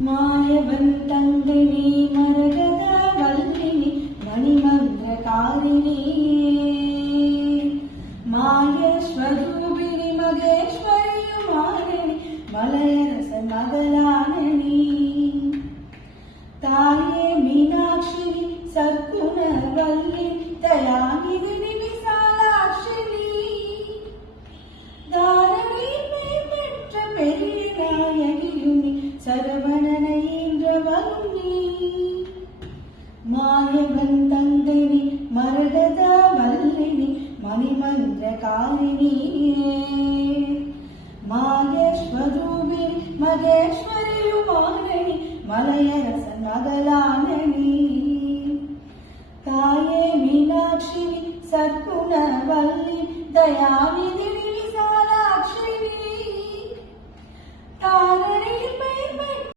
மாயவன் தங்கினி மரகத வல்லினி மணிமந்திரகாரிணி மாயஸ்வரூபிணி மகேஸ்வரியுமாரிணி மலையரச மகளானி தாயே மீனாட்சினி சற்குண வல்லினி தயாநிதினி விசாலாட்சினி தாரணிமை பெற்ற பெரிய நாயகியுனி சரவணனை ஈன்றவளும் நீ மாயவன் தங்கினி மரகத வல்லினி மணிமந்திரகாரிணி மாயஸ்வரூபிணி மகேஸ்வரியுமாரிணி மலையரசன் மகளானி தாயே மீனாட்சினி சற்குண வல்லினி தயாநிதி